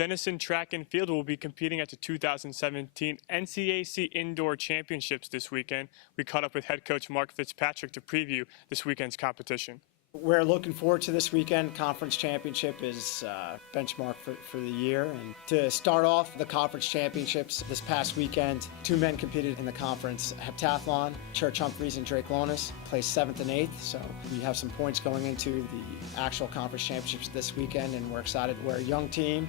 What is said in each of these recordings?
Denison Track and Field will be competing at the 2017 NCAC Indoor Championships this weekend. We caught up with head coach Mark FitzPatrick to preview this weekend's competition. We're looking forward to this weekend. Conference championship is benchmark for the year. And to start off the conference championships this past weekend, 2 men competed in the conference heptathlon. Church Humphreys and Drake Lonis placed 7th and 8th. So we have some points going into the actual conference championships this weekend, and we're excited. We're a young team.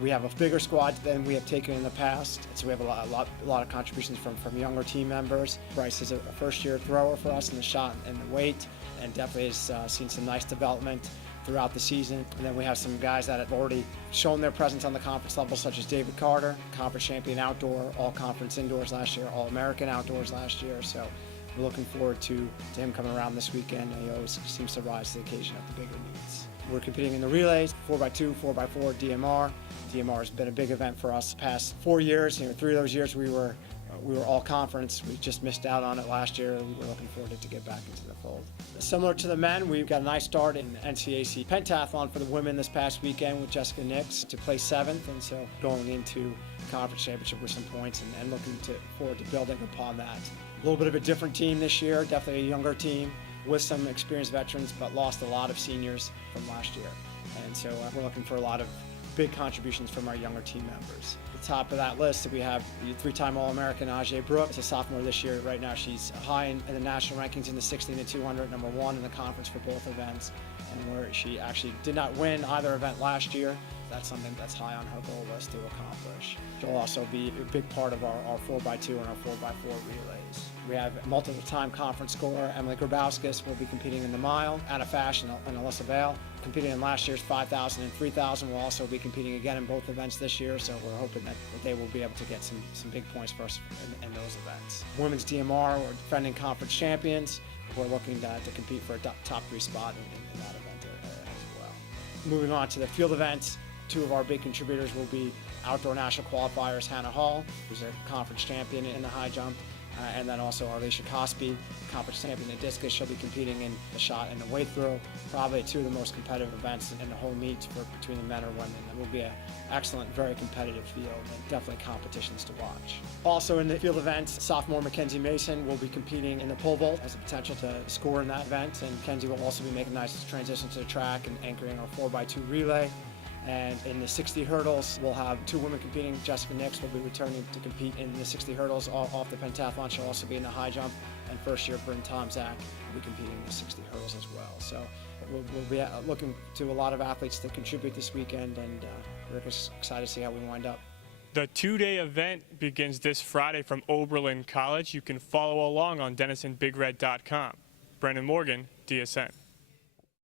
We have a bigger squad than we have taken in the past, so we have a lot of contributions from younger team members. Bryce is a first-year thrower for us in the shot and the weight, and definitely has seen some nice development throughout the season. And then we have some guys that have already shown their presence on the conference level, such as David Carter, conference champion outdoor, all-conference indoors last year, all-American outdoors last year. So we're looking forward to him coming around this weekend. He always seems to rise to the occasion at the bigger meets. We're competing in the relays, 4x2, 4x4, DMR. DMR has been a big event for us the past 4 years. 3 of those years we were all conference. We just missed out on it last year. We're looking forward to get back into the fold. Similar to the men, we've got a nice start in the NCAC pentathlon for the women this past weekend with Jessica Nix to place 7th, and so going into the conference championship with some points and looking forward to building upon that. A little bit of a different team this year, definitely a younger team with some experienced veterans, but lost a lot of seniors from last year. And so we're looking for a lot of big contributions from our younger team members. At the top of that list, we have the 3-time All-American Ajay Brooks, a sophomore this year. Right now she's high in the national rankings in the 16 to 200, number 1 in the conference for both events, and where she actually did not win either event last year. That's something that's high on her goal list to accomplish. She'll also be a big part of our 4x2 and our 4x4 relays. We have multiple-time conference scorer Emily Grabowskis will be competing in the mile. Anna Fash and Alyssa Vale competing in last year's 5,000 and 3,000 will also be competing again in both events this year, so we're hoping that they will be able to get some big points for us in those events. Women's DMR, we're defending conference champions. We're looking to compete for a top 3 spot in that event as well. Moving on to the field events, 2 of our big contributors will be outdoor national qualifiers Hannah Hall, who's a conference champion in the high jump, and then also Arlisha Cosby, conference champion in discus. She'll be competing in the shot and the weight throw, probably 2 of the most competitive events in the whole meet between the men or women. It will be an excellent, very competitive field, and definitely competitions to watch. Also in the field events, sophomore Mackenzie Mason will be competing in the pole vault, has the potential to score in that event, and Mackenzie will also be making a nice transition to the track and anchoring our 4x2 relay. And in the 60 hurdles, we'll have 2 women competing. Jessica Nix will be returning to compete in the 60 hurdles off the pentathlon. She'll also be in the high jump. And first-year Bryn Tomczak will be competing in the 60 hurdles as well. So we'll be looking to a lot of athletes to contribute this weekend, and we're excited to see how we wind up. The 2-day event begins this Friday from Oberlin College. You can follow along on DenisonBigRed.com. Brendan Morgan, DSN.